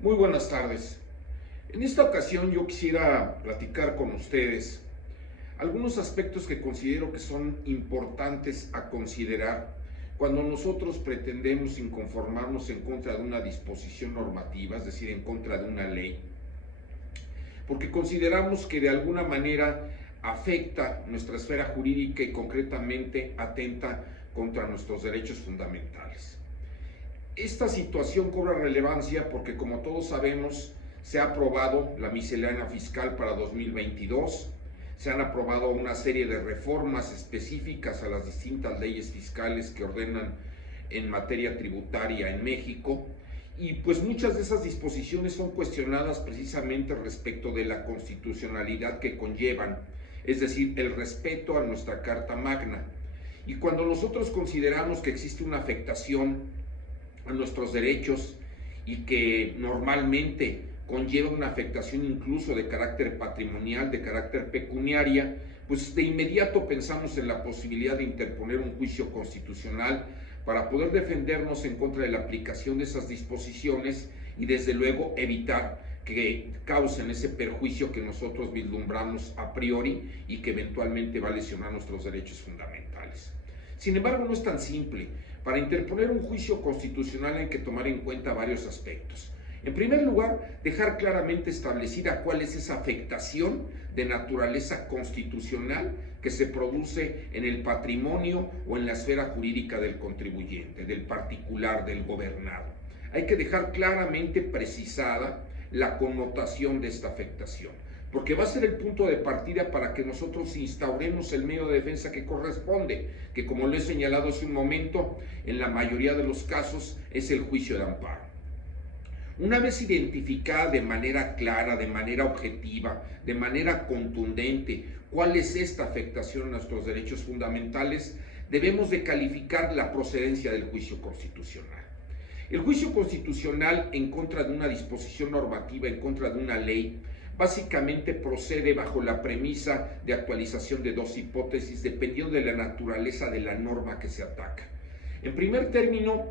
Muy buenas tardes. En esta ocasión yo quisiera platicar con ustedes algunos aspectos que considero que son importantes a considerar cuando nosotros pretendemos inconformarnos en contra de una disposición normativa, es decir, en contra de una ley, porque consideramos que de alguna manera afecta nuestra esfera jurídica y concretamente atenta contra nuestros derechos fundamentales. Esta situación cobra relevancia porque, como todos sabemos, se ha aprobado la miscelánea fiscal para 2022, se han aprobado una serie de reformas específicas a las distintas leyes fiscales que ordenan en materia tributaria en México, y pues muchas de esas disposiciones son cuestionadas precisamente respecto de la constitucionalidad que conllevan, es decir, el respeto a nuestra Carta Magna. Y cuando nosotros consideramos que existe una afectación a nuestros derechos y que normalmente conlleva una afectación incluso de carácter patrimonial, de carácter pecuniaria, pues de inmediato pensamos en la posibilidad de interponer un juicio constitucional para poder defendernos en contra de la aplicación de esas disposiciones y desde luego evitar que causen ese perjuicio que nosotros vislumbramos a priori y que eventualmente va a lesionar nuestros derechos fundamentales. Sin embargo, no es tan simple. Para interponer un juicio constitucional hay que tomar en cuenta varios aspectos. En primer lugar, dejar claramente establecida cuál es esa afectación de naturaleza constitucional que se produce en el patrimonio o en la esfera jurídica del contribuyente, del particular, del gobernado. Hay que dejar claramente precisada la connotación de esta afectación, porque va a ser el punto de partida para que nosotros instauremos el medio de defensa que corresponde, que, como lo he señalado hace un momento, en la mayoría de los casos es el juicio de amparo. Una vez identificada de manera clara, de manera objetiva, de manera contundente, cuál es esta afectación a nuestros derechos fundamentales, debemos de calificar la procedencia del juicio constitucional. El juicio constitucional en contra de una disposición normativa, en contra de una ley, básicamente procede bajo la premisa de actualización de dos hipótesis dependiendo de la naturaleza de la norma que se ataca. En primer término,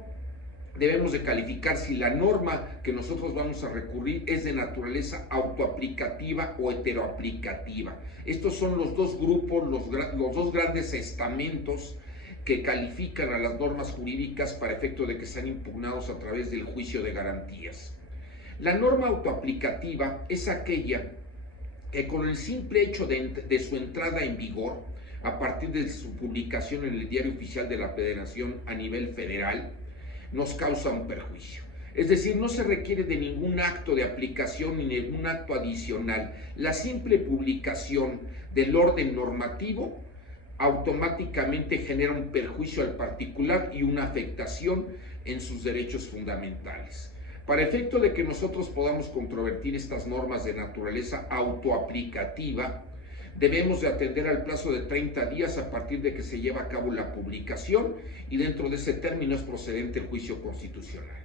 debemos de calificar si la norma que nosotros vamos a recurrir es de naturaleza autoaplicativa o heteroaplicativa. Estos son los dos grupos, los dos grandes estamentos que califican a las normas jurídicas para efecto de que sean impugnados a través del juicio de garantías. La norma autoaplicativa es aquella que con el simple hecho de su entrada en vigor, a partir de su publicación en el Diario Oficial de la Federación a nivel federal, nos causa un perjuicio. Es decir, no se requiere de ningún acto de aplicación ni ningún acto adicional. La simple publicación del orden normativo automáticamente genera un perjuicio al particular y una afectación en sus derechos fundamentales. Para efecto de que nosotros podamos controvertir estas normas de naturaleza autoaplicativa, debemos de atender al plazo de 30 días a partir de que se lleva a cabo la publicación y dentro de ese término es procedente el juicio constitucional.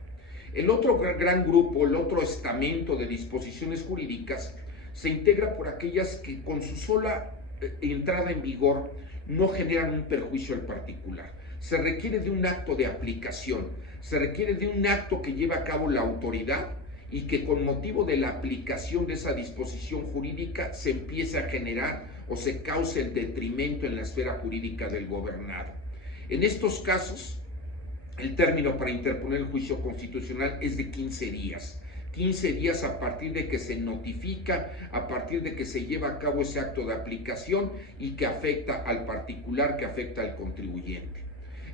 El otro gran grupo, el otro estamento de disposiciones jurídicas se integra por aquellas que con su sola entrada en vigor no generan un perjuicio al particular. Se requiere de un acto de aplicación, se requiere de un acto que lleve a cabo la autoridad y que con motivo de la aplicación de esa disposición jurídica se empiece a generar o se cause el detrimento en la esfera jurídica del gobernado. En estos casos, el término para interponer el juicio constitucional es de 15 días. 15 días a partir de que se notifica, a partir de que se lleva a cabo ese acto de aplicación y que afecta al particular, que afecta al contribuyente.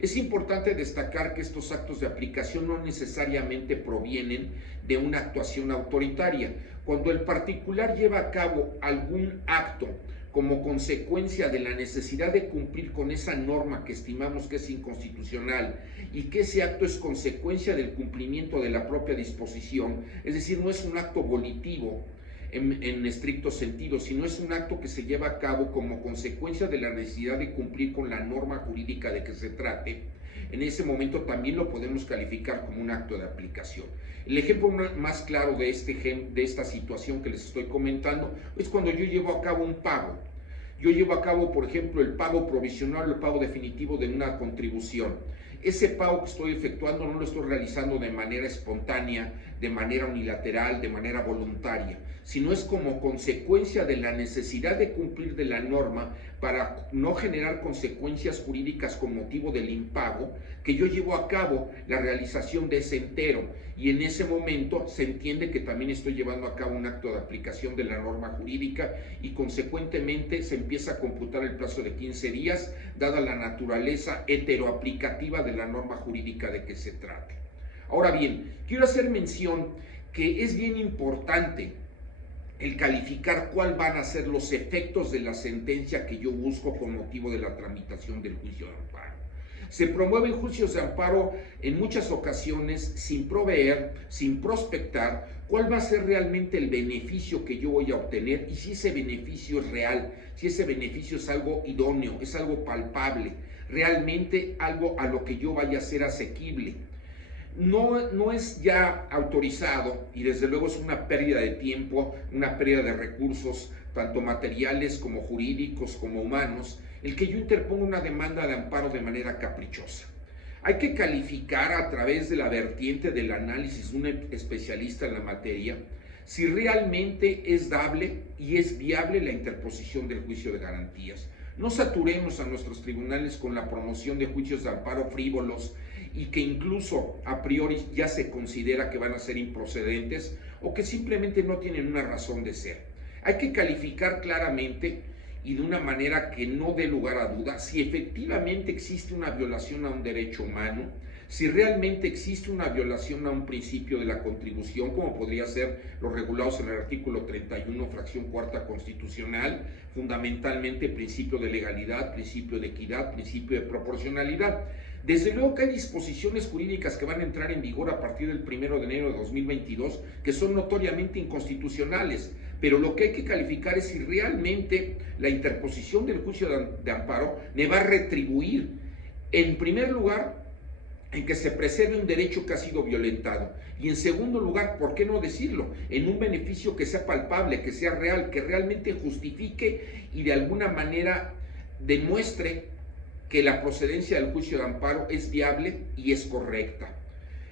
Es importante destacar que estos actos de aplicación no necesariamente provienen de una actuación autoritaria. Cuando el particular lleva a cabo algún acto como consecuencia de la necesidad de cumplir con esa norma que estimamos que es inconstitucional y que ese acto es consecuencia del cumplimiento de la propia disposición, es decir, no es un acto volitivo en estricto sentido, sino es un acto que se lleva a cabo como consecuencia de la necesidad de cumplir con la norma jurídica de que se trate, en ese momento también lo podemos calificar como un acto de aplicación. El ejemplo más claro de esta situación que les estoy comentando es cuando yo llevo a cabo un pago. Yo llevo a cabo, por ejemplo, el pago provisional o el pago definitivo de una contribución. Ese pago que estoy efectuando no lo estoy realizando de manera espontánea, de manera unilateral, de manera voluntaria, sino es como consecuencia de la necesidad de cumplir de la norma para no generar consecuencias jurídicas con motivo del impago, que yo llevo a cabo la realización de ese entero, y en ese momento se entiende que también estoy llevando a cabo un acto de aplicación de la norma jurídica y consecuentemente se empieza a computar el plazo de 15 días, dada la naturaleza heteroaplicativa de la norma jurídica de que se trate. Ahora bien, quiero hacer mención que es bien importante el calificar cuál van a ser los efectos de la sentencia que yo busco con motivo de la tramitación del juicio de amparo. Se promueven juicios de amparo en muchas ocasiones sin proveer, sin prospectar cuál va a ser realmente el beneficio que yo voy a obtener y si ese beneficio es real, si ese beneficio es algo idóneo, es algo palpable, realmente algo a lo que yo vaya a ser asequible. No es ya autorizado y desde luego es una pérdida de tiempo, una pérdida de recursos, tanto materiales como jurídicos como humanos, el que yo interponga una demanda de amparo de manera caprichosa. Hay que calificar a través de la vertiente del análisis de un especialista en la materia si realmente es dable y es viable la interposición del juicio de garantías. No saturemos a nuestros tribunales con la promoción de juicios de amparo frívolos y que incluso a priori ya se considera que van a ser improcedentes o que simplemente no tienen una razón de ser. Hay que calificar claramente y de una manera que no dé lugar a duda si efectivamente existe una violación a un derecho humano, si realmente existe una violación a un principio de la contribución, como podría ser los regulados en el artículo 31, fracción cuarta constitucional, fundamentalmente principio de legalidad, principio de equidad, principio de proporcionalidad. Desde luego que hay disposiciones jurídicas que van a entrar en vigor a partir del 1 de enero de 2022 que son notoriamente inconstitucionales, pero lo que hay que calificar es si realmente la interposición del juicio de amparo me va a retribuir, en primer lugar, en que se preserve un derecho que ha sido violentado y en segundo lugar, ¿por qué no decirlo?, en un beneficio que sea palpable, que sea real, que realmente justifique y de alguna manera demuestre que la procedencia del juicio de amparo es viable y es correcta.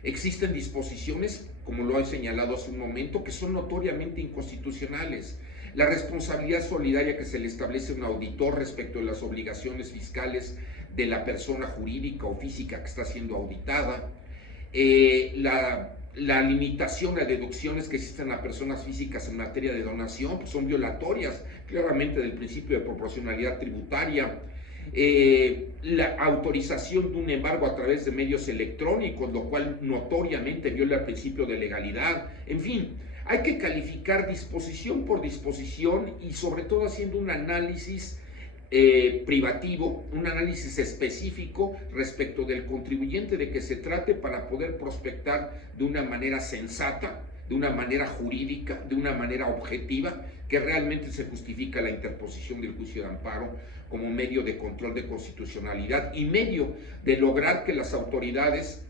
Existen disposiciones, como lo he señalado hace un momento, que son notoriamente inconstitucionales. La responsabilidad solidaria que se le establece a un auditor respecto de las obligaciones fiscales de la persona jurídica o física que está siendo auditada, la limitación a deducciones que existen a personas físicas en materia de donación, pues son violatorias claramente del principio de proporcionalidad tributaria. La autorización de un embargo a través de medios electrónicos, lo cual notoriamente viola el principio de legalidad. En fin, hay que calificar disposición por disposición y sobre todo haciendo un análisis privativo, un análisis específico respecto del contribuyente de que se trate para poder prospectar de una manera sensata, de una manera jurídica, de una manera objetiva, que realmente se justifica la interposición del juicio de amparo como medio de control de constitucionalidad y medio de lograr que las autoridades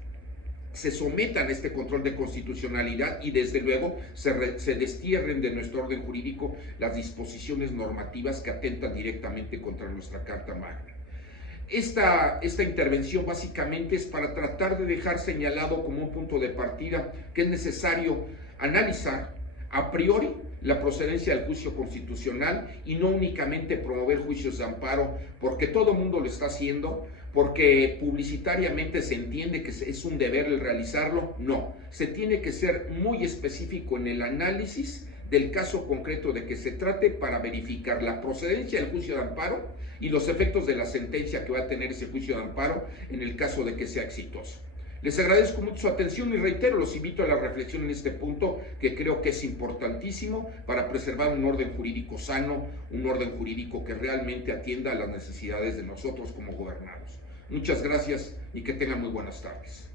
se sometan a este control de constitucionalidad y desde luego se destierren de nuestro orden jurídico las disposiciones normativas que atentan directamente contra nuestra Carta Magna. Esta intervención básicamente es para tratar de dejar señalado como un punto de partida que es necesario analizar a priori la procedencia del juicio constitucional y no únicamente promover juicios de amparo porque todo el mundo lo está haciendo, porque publicitariamente se entiende que es un deber el realizarlo. No, se tiene que ser muy específico en el análisis del caso concreto de que se trate para verificar la procedencia del juicio de amparo y los efectos de la sentencia que va a tener ese juicio de amparo en el caso de que sea exitoso. Les agradezco mucho su atención y reitero, los invito a la reflexión en este punto que creo que es importantísimo para preservar un orden jurídico sano, un orden jurídico que realmente atienda a las necesidades de nosotros como gobernados. Muchas gracias y que tengan muy buenas tardes.